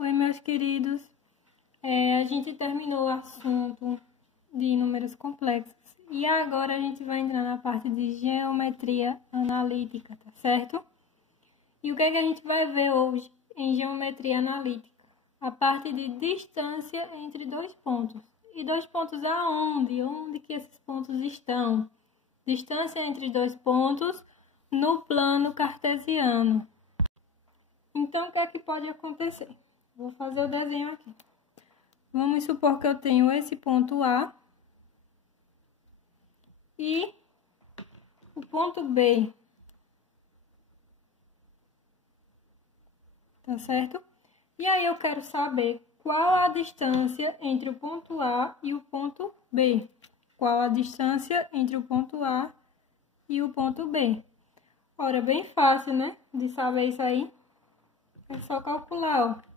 Oi, meus queridos. A gente terminou o assunto de números complexos e agora a gente vai entrar na parte de geometria analítica, tá certo? E o que é que a gente vai ver hoje em geometria analítica? A parte de distância entre dois pontos. E dois pontos aonde? Onde que esses pontos estão? Distância entre dois pontos no plano cartesiano. Então, o que é que pode acontecer? Vou fazer o desenho aqui. Vamos supor que eu tenho esse ponto A e o ponto B. Tá certo? E aí eu quero saber qual a distância entre o ponto A e o ponto B. Qual a distância entre o ponto A e o ponto B. Ora, bem fácil, né? De saber isso aí. É só calcular, ó.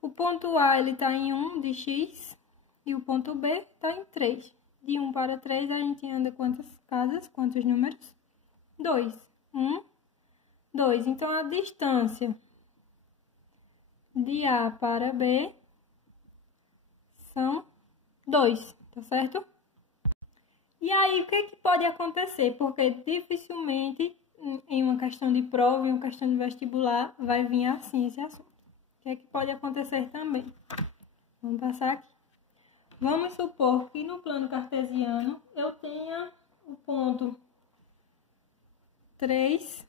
O ponto A, ele tá em 1 de x e o ponto B tá em 3. De 1 para 3, a gente anda quantas casas? Quantos números? 2. 1, 2. Então, a distância de A para B são 2, tá certo? E aí, o que pode acontecer? Porque dificilmente, em uma questão de prova, em uma questão de vestibular, vai vir assim esse assunto. O que pode acontecer também? Vamos passar aqui. Vamos supor que no plano cartesiano eu tenha o ponto 3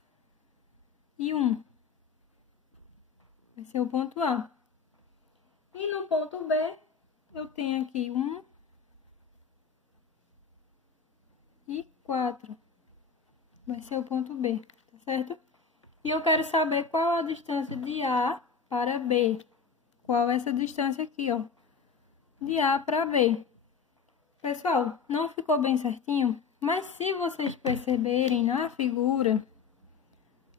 e 1. Vai ser o ponto A. E no ponto B eu tenho aqui 1 e 4. Vai ser o ponto B, tá certo? E eu quero saber qual a distância de A para B. Qual é essa distância aqui, ó? De A para B. Pessoal, não ficou bem certinho, mas se vocês perceberem na figura,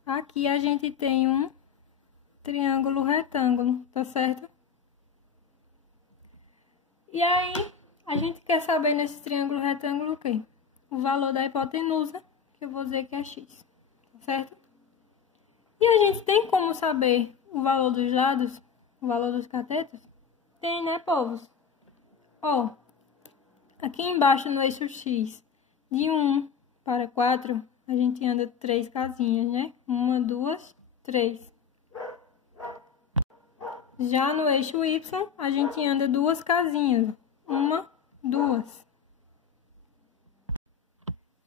aqui a gente tem um triângulo retângulo, tá certo? E aí, a gente quer saber nesse triângulo retângulo o quê? O valor da hipotenusa, que eu vou dizer que é x, tá certo? E a gente tem como saber o valor dos lados, o valor dos catetos? Tem, né, povos? Ó, aqui embaixo no eixo x, de 1 para 4, a gente anda 3 casinhas, né? 1, 2, 3. Já no eixo y, a gente anda 2 casinhas. 1, 2.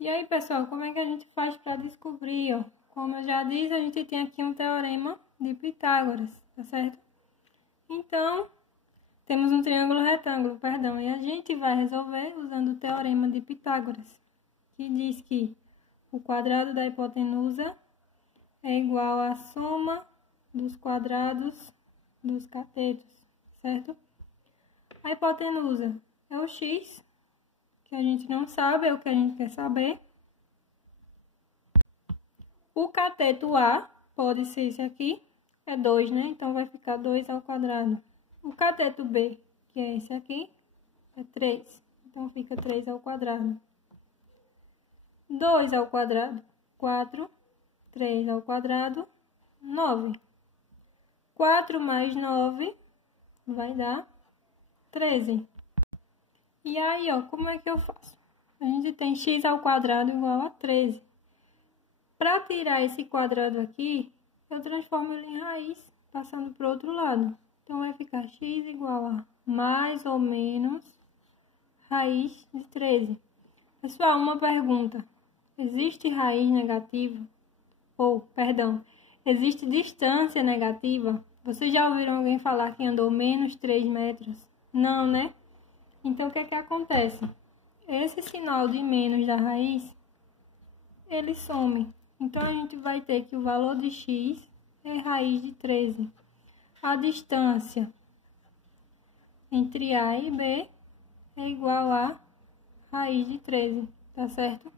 E aí, pessoal, como é que a gente faz para descobrir, ó? Como eu já disse, a gente tem aqui um teorema de Pitágoras, tá certo? Então, temos um triângulo retângulo, perdão, e a gente vai resolver usando o teorema de Pitágoras, que diz que o quadrado da hipotenusa é igual à soma dos quadrados dos catetos, certo? A hipotenusa é o x, que a gente não sabe, é o que a gente quer saber. O cateto A pode ser esse aqui, é 2, né? Então, vai ficar 2 ao quadrado. O cateto B, que é esse aqui, é 3. Então, fica 3 ao quadrado. 2 ao quadrado, 4. 3 ao quadrado, 9. 4 mais 9 vai dar 13. E aí, ó, como é que eu faço? A gente tem x ao quadrado igual a 13. Para tirar esse quadrado aqui, eu transformo ele em raiz, passando para o outro lado. Então, vai ficar x igual a mais ou menos raiz de 13. Pessoal, uma pergunta. Existe raiz negativa? Existe distância negativa? Vocês já ouviram alguém falar que andou menos 3 metros? Não, né? Então, o que é que acontece? Esse sinal de menos da raiz, ele some. Então, a gente vai ter que o valor de x é raiz de 13. A distância entre A e B é igual a raiz de 13, tá certo?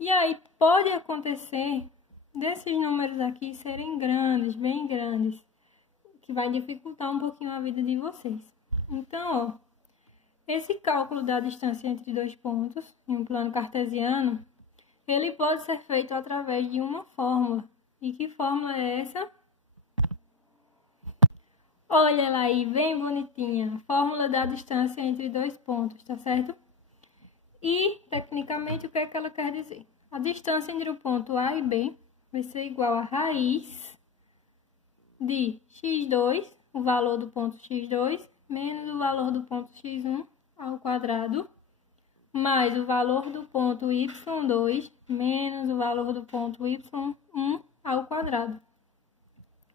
E aí, pode acontecer desses números aqui serem grandes, bem grandes, que vai dificultar um pouquinho a vida de vocês. Então, ó, esse cálculo da distância entre dois pontos, em um plano cartesiano, ele pode ser feito através de uma fórmula. E que fórmula é essa? Olha ela aí, bem bonitinha. Fórmula da distância entre dois pontos, tá certo? E, tecnicamente, o que é que ela quer dizer? A distância entre o ponto A e B vai ser igual a raiz de x2, o valor do ponto x2, menos o valor do ponto x1 ao quadrado, mais o valor do ponto y2, menos o valor do ponto y1 ao quadrado.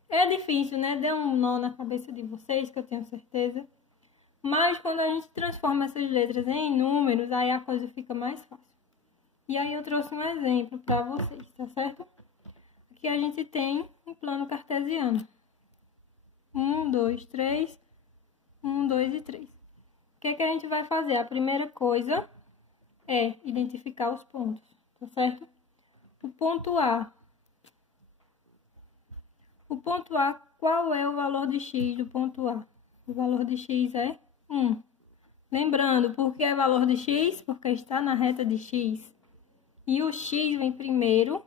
É difícil, né? Deu um nó na cabeça de vocês, que eu tenho certeza. Mas quando a gente transforma essas letras em números, aí a coisa fica mais fácil. E aí eu trouxe um exemplo para vocês, tá certo? Aqui a gente tem um plano cartesiano. 1, 2, 3, 1, 2 e 3. O que é que a gente vai fazer? A primeira coisa é identificar os pontos, tá certo? O ponto A, qual é o valor de x do ponto A? O valor de x é 1. Lembrando, por que é valor de x? Porque está na reta de x. E o x vem primeiro,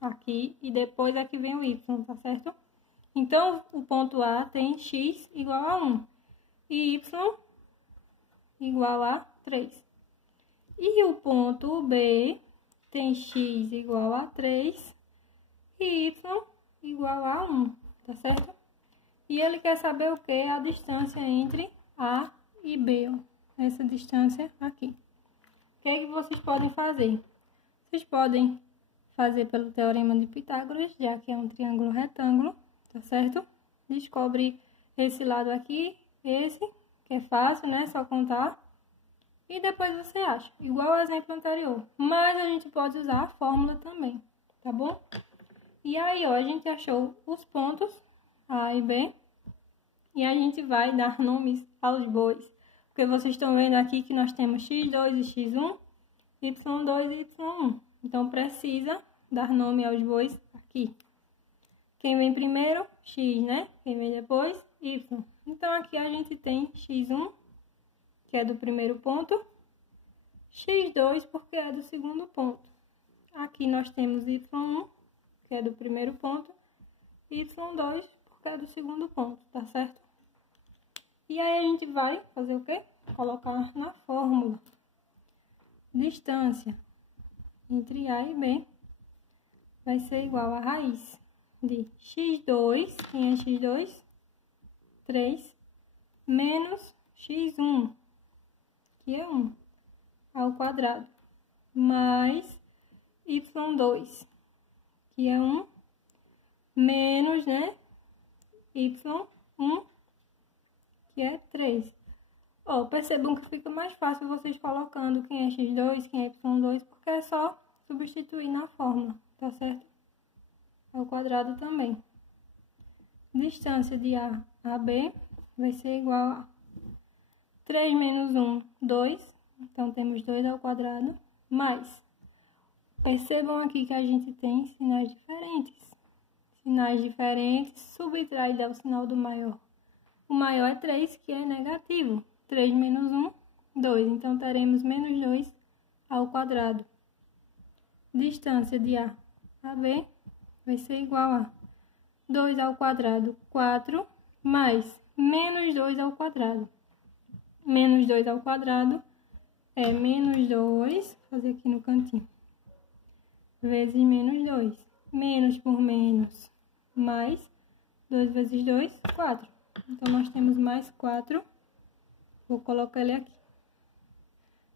aqui, e depois aqui vem o y, tá certo? Então, o ponto A tem x igual a 1 e y igual a 3. E o ponto B tem x igual a 3 e y igual a 1, tá certo? E ele quer saber o que? A distância entre A e B, ó, essa distância aqui. O que é que vocês podem fazer? Vocês podem fazer pelo teorema de Pitágoras, já que é um triângulo retângulo, tá certo? Descobre esse lado aqui, esse, que é fácil, né? Só contar. E depois você acha, igual ao exemplo anterior. Mas a gente pode usar a fórmula também, tá bom? E aí, ó, a gente achou os pontos A e B. E a gente vai dar nomes aos bois. Porque vocês estão vendo aqui que nós temos x2 e x1, y2 e y1. Então, precisa dar nome aos bois aqui. Quem vem primeiro? X, né? Quem vem depois? Y. Então, aqui a gente tem x1, que é do primeiro ponto. x2, porque é do segundo ponto. Aqui nós temos y1, que é do primeiro ponto. y2, porque é do segundo ponto, tá certo? E aí a gente vai fazer o quê? Colocar na fórmula. Distância entre A e B vai ser igual a raiz de x2, quem é x2? 3, menos x1, que é 1, ao quadrado, mais y2, que é 1, menos, né, y1, que é 3. Ó, percebam que fica mais fácil vocês colocando quem é x2, quem é y2, porque é só substituir na fórmula, tá certo? Ao quadrado também. Distância de A a B vai ser igual a 3 menos 1, 2. Então, temos 2 ao quadrado, mais. Percebam aqui que a gente tem sinais diferentes. Sinais diferentes, subtrai dá o sinal do maior. O maior é 3, que é negativo. 3 menos 1, 2. Então, teremos menos 2 ao quadrado. Distância de A a B vai ser igual a 2 ao quadrado, 4, mais menos 2 ao quadrado. Menos 2 ao quadrado é menos 2, vou fazer aqui no cantinho, vezes menos 2. Menos por menos, mais 2 vezes 2, 4. Então, nós temos mais 4. Vou colocar ele aqui.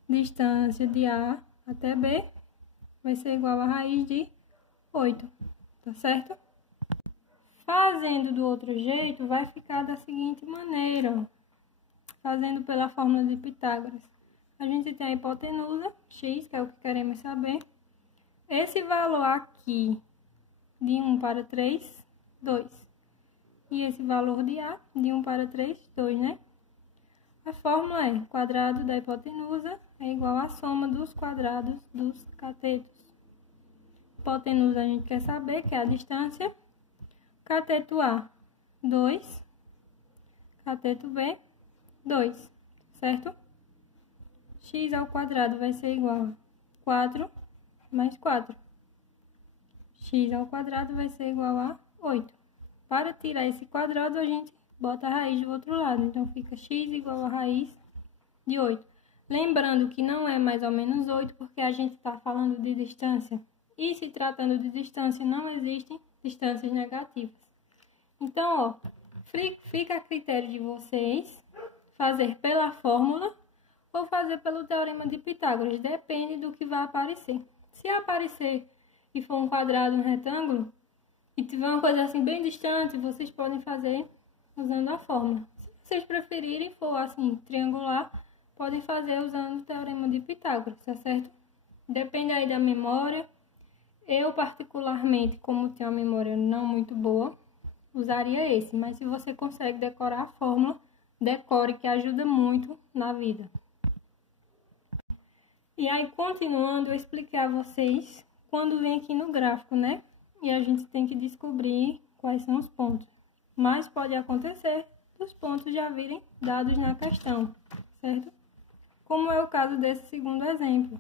Distância de A até B vai ser igual a raiz de 8, tá certo? Fazendo do outro jeito, vai ficar da seguinte maneira, ó. Fazendo pela fórmula de Pitágoras. A gente tem a hipotenusa, x, que é o que queremos saber. Esse valor aqui, de 1 para 3, 2. E esse valor de A, de 1 para 3, 2, né? A fórmula é: quadrado da hipotenusa é igual à soma dos quadrados dos catetos. Hipotenusa a gente quer saber, que é a distância. Cateto A, 2. Cateto B, 2, certo? X ao quadrado vai ser igual a 4 mais 4. X ao quadrado vai ser igual a 8. Para tirar esse quadrado, a gente bota a raiz do outro lado. Então, fica x igual a raiz de 8. Lembrando que não é mais ou menos 8, porque a gente está falando de distância. E se tratando de distância, não existem distâncias negativas. Então, ó, fica a critério de vocês fazer pela fórmula ou fazer pelo teorema de Pitágoras. Depende do que vai aparecer. Se aparecer e for um quadrado, um retângulo, e tiver uma coisa assim bem distante, vocês podem fazer usando a fórmula. Se vocês preferirem, for assim, triangular, podem fazer usando o teorema de Pitágoras, tá certo? Depende aí da memória. Eu, particularmente, como tenho uma memória não muito boa, usaria esse. Mas se você consegue decorar a fórmula, decore, que ajuda muito na vida. E aí, continuando, eu expliquei a vocês quando vem aqui no gráfico, né? E a gente tem que descobrir quais são os pontos. Mas pode acontecer dos pontos já virem dados na questão, certo? Como é o caso desse segundo exemplo.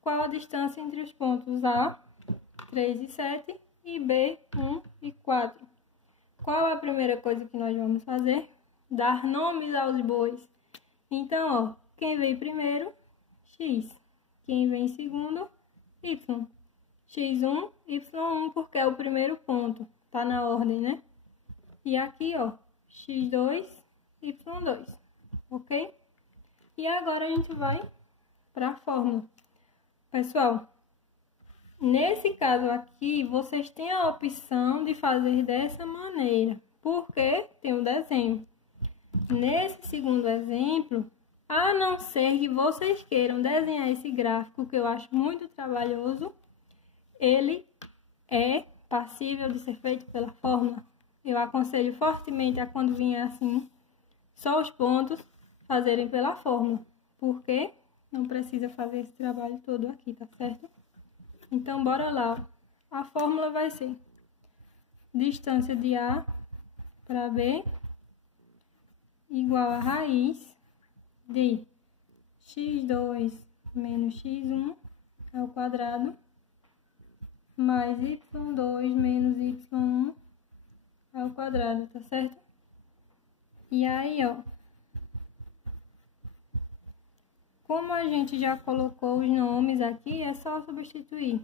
Qual a distância entre os pontos A, 3 e 7, e B, 1 e 4? Qual a primeira coisa que nós vamos fazer? Dar nomes aos bois. Então, ó, quem veio primeiro? X. Quem vem segundo? Y. X1, Y1, porque é o primeiro ponto. Tá na ordem, né? E aqui, ó, X2, Y2. Ok? E agora a gente vai para a fórmula. Pessoal, nesse caso aqui, vocês têm a opção de fazer dessa maneira, porque tem o desenho. Nesse segundo exemplo, a não ser que vocês queiram desenhar esse gráfico, que eu acho muito trabalhoso, ele é passível de ser feito pela fórmula. Eu aconselho fortemente a, quando vier assim, só os pontos, fazerem pela fórmula, porque não precisa fazer esse trabalho todo aqui, tá certo? Então, bora lá. A fórmula vai ser distância de A para B igual a raiz de x2 menos x1 ao quadrado mais y2 menos y1 ao quadrado, tá certo? E aí, ó, como a gente já colocou os nomes aqui, é só substituir.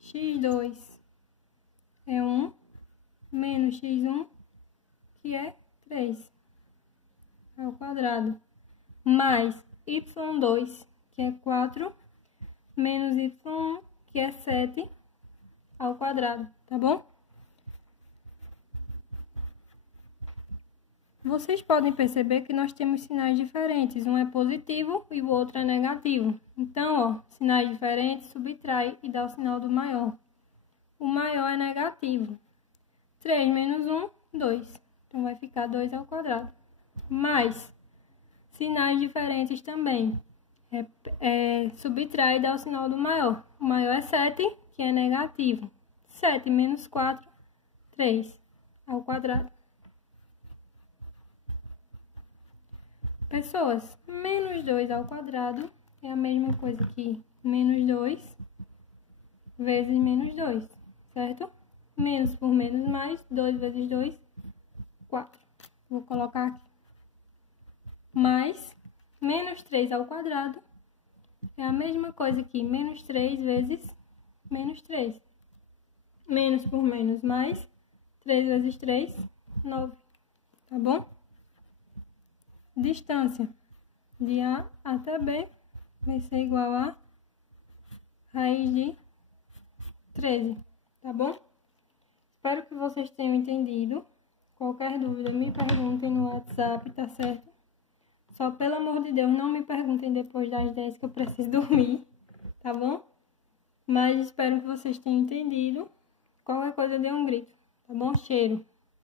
X2 é 1, menos x1, que é 3, ao quadrado, mais y2, que é 4, menos y1, que é 7, ao quadrado, tá bom? Vocês podem perceber que nós temos sinais diferentes, um é positivo e o outro é negativo. Então, ó, sinais diferentes, subtrai e dá o sinal do maior. O maior é negativo. 3 menos 1, 2. Então, vai ficar 2 ao quadrado. Mais sinais diferentes também. Subtrai e dá o sinal do maior. O maior é 7, que é negativo. 7 menos 4, 3 ao quadrado. Pessoas, menos 2 ao quadrado é a mesma coisa que menos 2 vezes menos 2, certo? Menos por menos mais, 2 vezes 2, 4. Vou colocar aqui. Mais menos 3 ao quadrado é a mesma coisa que menos 3 vezes menos 3. Menos por menos mais, 3 vezes 3, 9. Tá bom? Distância de A até B vai ser igual a raiz de 13, tá bom? Espero que vocês tenham entendido. Qualquer dúvida, me perguntem no WhatsApp, tá certo? Só, pelo amor de Deus, não me perguntem depois das 10 que eu preciso dormir, tá bom? Mas espero que vocês tenham entendido. Qualquer coisa, dê um grito, tá bom? Cheiro!